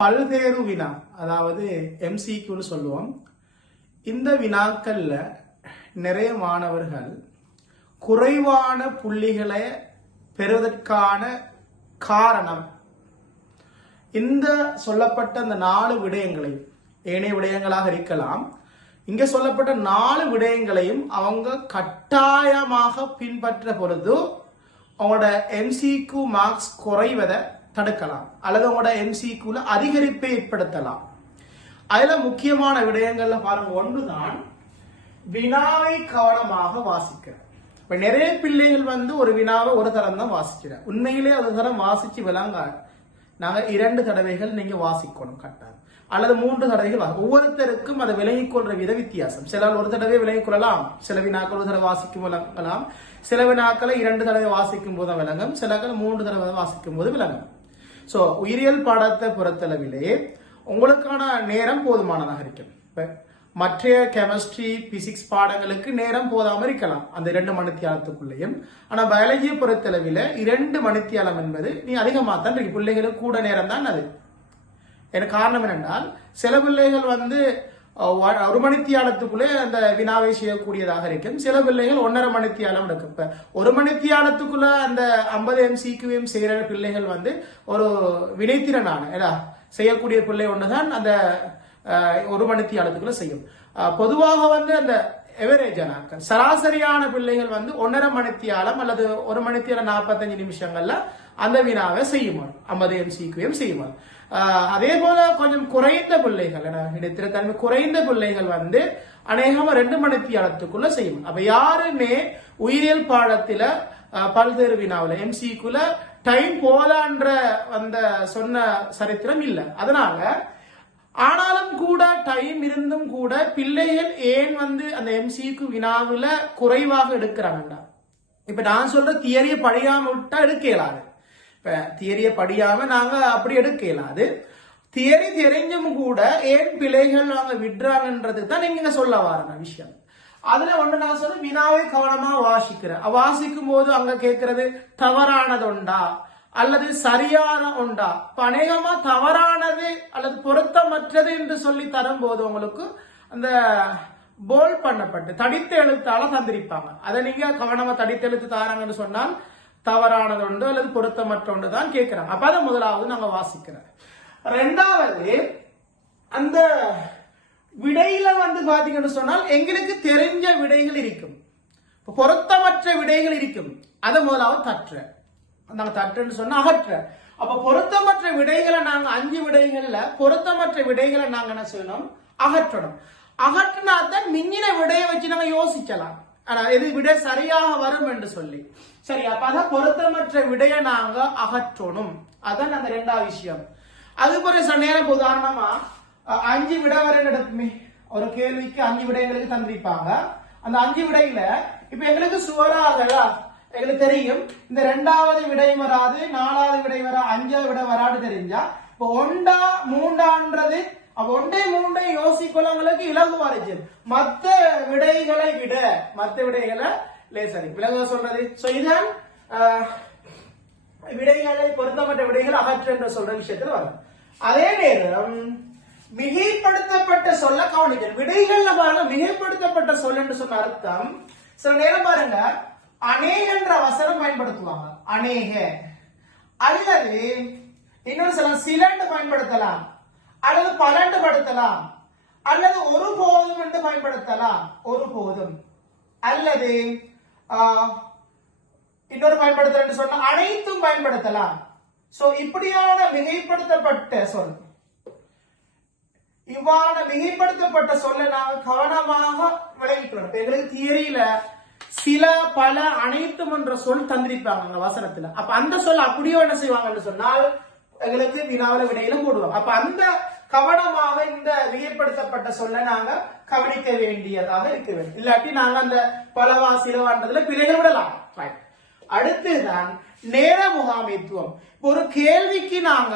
பல்வேறு வினா, அதாவது எம்சிக்யூன்னு சொல்லுவோம். இந்த வினாக்கள்ல நிறைய மாணவர்கள் குறைவான புள்ளிகளை பெறுவதற்கான காரணம் இந்த சொல்லப்பட்ட இந்த 4 விடயங்களையும், ஏனைய விடயங்களாக இருக்கலாம், இங்க சொல்லப்பட்ட 4 விடயங்களையும் அவங்க கட்டாயமாக பின்பற்ற பொழுது அவங்களோட எம்சிக்யூ மார்க்ஸ் குறைவதை தடுக்கலாம் அல்லது உங்களோட எம்சிக்யூல அதிகரிப்பை ஏற்படுத்தலாம். அதுல முக்கியமான விடயங்கள்ல பாருங்க, ஒன்றுதான் வினாவை கவனமாக வாசிக்கிற. இப்ப நிறைய பிள்ளைகள் ஒரு வினாவை ஒரு தரம் தான் வாசிக்கிற. உண்மையிலே ஒரு தரம் வாசிச்சு விளங்காது. நாங்க 2 தடவைகள் நீங்க வாசிக்கணும் கட்டாயம், அல்லது 3 தடவைகள். ஒவ்வொருத்தருக்கும் அதை விலகிக் கொள்ற வித்தியாசம். சிலர் ஒரு தடவை விலகிக் கொள்ளலாம், சில வினாக்கள் ஒரு தடவை வாசிக்கும் விளங்கலாம், சில வினாக்களை 2 தடவை வாசிக்கும் போது விளங்கும், சிலக்கள் 3 தடவை வாசிக்கும் போது விளங்கும். சோ உயிரியல் பாடத்தை பொறுத்தளவிலே உங்களுக்கான நேரம் போதுமானதாக இருக்கும். மற்ற கெமிஸ்ட்ரி, பிசிக்ஸ் பாடங்களுக்கு நேரம் போதாம இருக்கலாம் அந்த 2 மணித்தியாலத்துக்குள்ளேயும். ஆனா பயாலஜியை பொறுத்தளவில் 2 மணித்தியாலம் என்பது நீ அதிகமாக தான் இருக்கு. பிள்ளைகளுக்கு கூட நேரம் தான் அது. எனக்கு காரணம் என்னென்றால், சில பிள்ளைகள் 1 மணித்தியாலத்துக்குள்ளே அந்த வினாவை செய்யக்கூடியதாக இருக்கும், சில பிள்ளைகள் 1.5 மணித்தியாலம் இருக்கும். இப்ப 1 மணித்தியாலத்துக்குள்ள அந்த 50 MCQவையும் செய்யற பிள்ளைகள் ஒரு வினைத்திறனான செய்யக்கூடிய பிள்ளை ஒன்றுதான் அந்த 1 மணித்தியாலத்துக்குள்ள செய்யும். பொதுவாக அந்த எவரேஜான சராசரியான பிள்ளைகள் 1.5 மணித்தியாலம் அல்லது 1 மணித்தியாலம் 45 நிமிஷங்கள்ல அந்த வினாவை செய்யுமாள், 50 MCQவையும் செய்யுமாள். அதே போல கொஞ்சம் குறைந்த பிள்ளைகள், இடைத்திறத்தன்மை குறைந்த பிள்ளைகள் அநேகமா 2 மணித்தியாலத்துக்குள்ள செய்யும். அப்ப யாருமே உயிரியல் பாடத்துல பல்வேறு வினாவில் எம்சிக்குள்ள டைம் போதான்ற சொன்ன சரித்திரம் இல்லை. அதனால ஆனாலும் கூட டைம் இருந்தும் கூட பிள்ளைகள் ஏன் அந்த எம்சிக்கு வினாவில குறைவாக எடுக்கிறாங்கடா. இப்ப நான் சொல்ற தியரியை படியாம விட்டா எடுக்க இயலாது. இப்ப தியரியை படியாம நாங்க அப்படி எடுக்க இயலாது. தியரி தெரிஞ்சும் கூட ஏன் பிள்ளைகள் விடுறாங்கன்றது தான் நீங்க சொல்ல வர விஷயம். அதுல நான் சொல்ல வினாவை கவனமா வாசிக்கிறேன். வாசிக்கும் போது அங்க கேட்கறது தவறானதுண்டா அல்லது சரியான உண்டா. அநேகமா தவறானது அல்லது பொருத்தமற்றது என்று சொல்லி தரும்போது உங்களுக்கு அந்த போல் பண்ணப்பட்டு தடித்த எழுத்தால தந்திருப்பாங்க. அதை நீங்க கவனமா தடித்த எழுத்து தாராங்கன்னு சொன்னால் தவறானது உண்டு அல்லது பொருத்தமற்ற ஒன்று தான் கேட்கிறாங்க. அப்ப அதை முதலாவது நாங்க வாசிக்கிறோம். 2வது அந்த விடையில பாத்தீங்கன்னு சொன்னால் எங்களுக்கு தெரிஞ்ச விடைகள் இருக்கும், பொருத்தமற்ற விடைகள் இருக்கும். அதை முதலாவது நாங்க தட்டுன்னு சொன்னா அகற்ற. அப்ப பொருத்தமற்ற விடைகளை நாங்க 5 விடைகள்ல பொருத்தமற்ற விடைகளை நாங்க என்ன செய்யணும், அகற்றணும். அகற்றினாத்தான் மிஞ்சின விடையை வச்சு நாங்க யோசிக்கலாம், ஆனா இது விடை சரியாக வரும் என்று சொல்லி. சரி, அப்ப அதான் பொருத்தமற்ற விடையை நாங்க அகற்றணும். அதான் அந்த 2வது விஷயம். அதுபோல சில நேரம் உதாரணமா 5 விடை வரை நடக்குமே, ஒரு கேள்விக்கு 5 விடைகளுக்கு தந்திருப்பாங்க. அந்த 5 விடையில இப்ப எங்களுக்கு சுவராக எங்களுக்கு தெரியும் இந்த 2வது விடை வராது, 4வது விடை வர, 5வது விடை வராது தெரிஞ்சா இப்ப 1 3ன்றது அப்ப 1 3 யோசிக்கொள்ளவங்களுக்கு இலகுவா இருக்கு. மற்ற விடைகளை விட மற்ற விடைகளை லேசரி விலக சொல்றது. இதுதான் விடைகளை பொருத்தப்பட்ட விடைகள் அகற்று என்று சொல்ற விஷயத்துல வரும். அதே நேரம் மிகைப்படுத்தப்பட்ட சொல்ல கவனிக்க. விடைகள்ல பாருங்க, மிகைப்படுத்தப்பட்ட சொல் என்று சொன்ன அர்த்தம் சில நேரம் பாருங்க அநேகன்ற வசனம் பயன்படுத்துவாங்க, அநேக, அல்லது இன்னொரு சிலண்டு பயன்படுத்தலாம், அல்லது பலண்டு படுத்தலாம், அல்லது ஒருபோதும் என்று பயன்படுத்தலாம், ஒருபோதும், அல்லது இன்னொரு பயன்படுத்தல் சொன்னா அனைத்தும் பயன்படுத்தலாம். சோ இப்படியான மிகைப்படுத்தப்பட்ட சொல், இவ்வாறான மிகைப்படுத்தப்பட்ட சொல்ல நாங்க கவனமாக விளங்கிக்கணும். எங்களுக்கு தியரியில சில பல அனைத்தும் என்ற சொல் தந்திருப்பாங்க வசனத்துல. அப்ப அந்த சொல் அப்படியோ என்ன செய்வாங்கன்னு சொன்னால் எங்களுக்கு வினாவில விடையில போடுவாங்க. அப்ப அந்த கவனமாக இந்த மிகைப்படுத்தப்பட்ட சொல்ல நாங்க கவனிக்க வேண்டியதாக இருக்க வேண்டும். இல்லாட்டி நாங்க அந்த பலவா சிலவான்றதுல பிழைகள் விடலாம். அடுத்துதான் நேர முகாமைத்துவம். ஒரு கேள்விக்கு நாங்க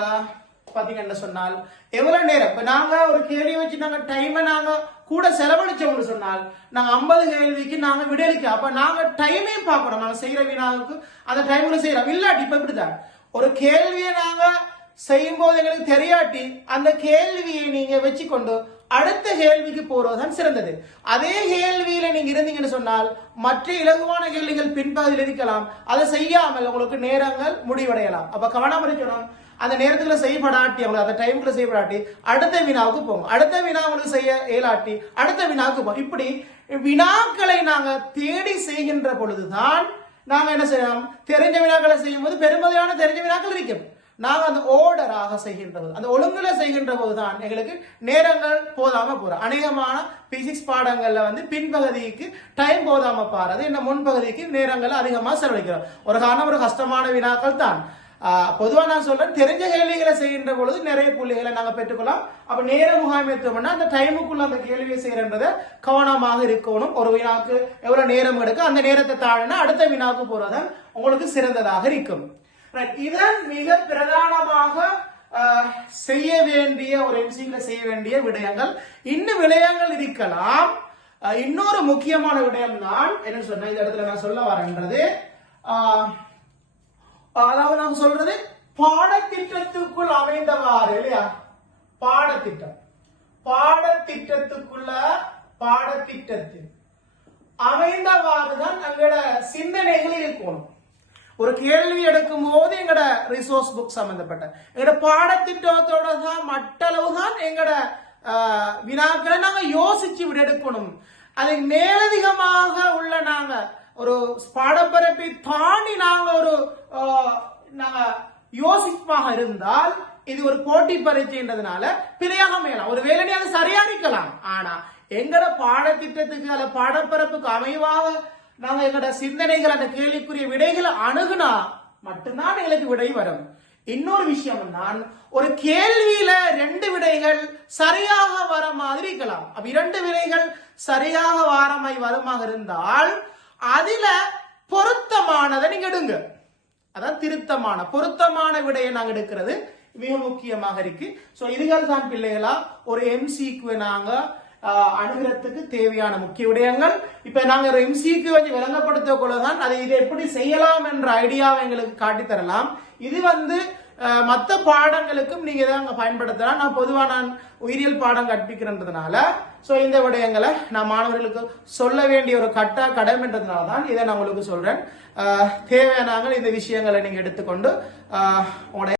பாத்தீங்கன்னா சொன்னால் எவ்வளவு நேரம், இப்ப நாங்க ஒரு கேள்வி வச்சு நாங்க டைமை நாங்க கூட செலவழிச்சோம்னு சொன்னால் நாங்க 50 கேள்விக்கு நாங்க விடையளிக்க. அப்ப நாங்க டைமையும் பார்க்கணும், நாங்க செய்யற வினாவுக்கு அந்த டைம்ல செய்யறோம். இல்லாட்டி இப்ப இப்படிதான் ஒரு கேள்வியை நாங்க செய்யும் போது எங்களுக்கு தெரியாட்டி அந்த கேள்வியை நீங்க வச்சுக்கொண்டு அடுத்த கேள்விக்கு போறதுதான் சிறந்தது. அதே கேள்வியில நீங்க இருந்தீங்கன்னு சொன்னால் மற்ற இலகுவான கேள்விகள் பின்பகுதியில் இருக்கலாம். அதை செய்யாமல் உங்களுக்கு நேரங்கள் முடிவடையலாம். அப்ப கவனம் இருக்கணும். அந்த நேரத்துல செய்யப்படாட்டி உங்களுக்கு அந்த டைமுக்குள்ள செய்யப்படாட்டி அடுத்த வினாவுக்கு போங்க. அடுத்த வினா உங்களுக்கு செய்ய இயலாட்டி அடுத்த வினாவுக்கு போங்க. இப்படி வினாக்களை நாங்க தேடி செய்கின்ற பொழுதுதான் நாங்க என்ன செய்யலாம், தெரிஞ்ச வினாக்களை செய்யும் போது பெருமதியான தெரிஞ்ச வினாக்கள் இருக்கும். நாங்க அந்த ஓர்டராக செய்கின்ற போது, அந்த ஒழுங்குல செய்கின்ற போதுதான் எங்களுக்கு நேரங்கள் போதாம போற. அநேகமான பிசிக்ஸ் பாடங்கள்ல பின்பகுதிக்கு டைம் போதாம பாருது, இந்த முன்பகுதிக்கு நேரங்கள் அதிகமா செலவழிக்கிறோம். ஒரு கஷ்டமான வினாக்கள் தான். பொதுவா நான் சொல்றேன், தெரிஞ்ச கேள்விகளை செய்கின்ற பொழுது நிறைய புள்ளிகளை நாங்க பெற்றுக்கொள்ளலாம். அப்ப நேர முகாமைத்துவம்னா அந்த டைமுக்குள்ள அந்த கேள்வியை செய்யறத கவனமாக இருக்கணும். ஒரு வினாக்கு எவ்வளவு நேரம் எடுக்க அந்த நேரத்தை தாழ்னா அடுத்த வினாக்கு போறதன் உங்களுக்கு சிறந்ததாக இருக்கும். இதன் மிக பிரதானமாக செய்ய வேண்டிய ஒரு எம்சில செய்ய வேண்டிய விடயங்கள் இன்னும் விடயங்கள் இருக்கலாம். இன்னொரு முக்கியமான விடயம் தான் என்ன சொன்ன இந்த இடத்துல நான் சொல்ல வரேன்றது, அதாவது நான் சொல்றது பாடத்திட்டத்துக்குள் அமைந்தவாறு இல்லையா, பாடத்திட்டத்துக்குள்ள பாடத்திட்டத்தில் அமைந்தவாறுதான் எங்களோட சிந்தனைகள் இருக்கணும். ஒரு கேள்வி எடுக்கும் போது எங்கட ரிசோர்ஸ் புக் சம்பந்தப்பட்ட எங்கட பாடத்திட்டத்தோட தான் மட்டளவு தான் எங்கட வினாக்களை நாங்க யோசிச்சு விட எடுக்கணும். அது மேலதிகமாக உள்ள நாங்க ஒரு பாடப்பரப்பை தாண்டி நாங்க ஒரு யோசிப்பாக இருந்தால் இது ஒரு போட்டி பரீட்சைன்றதுனால பிழையாக மேலாம். ஒரு வேலை அது சரியா இருக்கலாம். ஆனா எங்கட பாடத்திட்டத்துக்கு அல்ல பாடப்பரப்புக்கு அமைவாக நாங்க எங்கட சிந்தனைகள் அந்த கேள்விக்குரிய விடைகளை அணுகுனா மட்டும்தான் எங்களுக்கு விடை வரும். இன்னொரு விஷயம் தான், ஒரு கேள்வியில 2 விடைகள் சரியாக வர மாதிரி இருக்கலாம். அப்ப 2 விடைகள் சரியாக வருமாக இருந்தால் அதுல பொருத்தமானதை நீங்க எடுங்க. அதான் பொருத்தமான விடையை நாங்க எடுக்கிறது மிக முக்கியமாக இருக்கு. சோ இதுகள் தான் பிள்ளைகளா ஒரு எம்சிக்கு நாங்க அணுகிறதுக்கு தேவையான முக்கிய விடயங்கள். இப்ப நாங்க ஒரு எம்சிக்கு விளங்கப்படுத்த கொள்ளதான் அதை இதை எப்படி செய்யலாம் என்ற ஐடியாவை எங்களுக்கு காட்டி தரலாம். இது மற்ற பாடங்களுக்கும் நீங்க இதை அங்க பயன்படுத்தலாம். நான் பொதுவா நான் உயிரியல் பாடம் கற்பிக்கிறதுனால சோ இந்த விடயங்களை நான் மாணவர்களுக்கு சொல்ல வேண்டிய ஒரு கடமைன்றதுனால தான் இதை நான் உங்களுக்கு சொல்றேன். தேவையான இந்த விஷயங்களை நீங்க எடுத்துக்கொண்டு உங்களுடைய